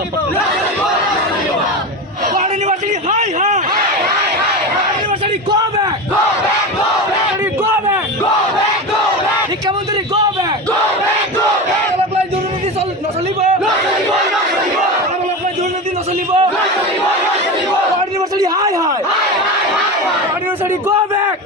What university? Hi. What university? Go back. Go back. শিক্ষামন্ত্রী go back. দুর্নীতি নচলিব। দুর্নীতি নচলিব। What university? Hi. What university? Go back.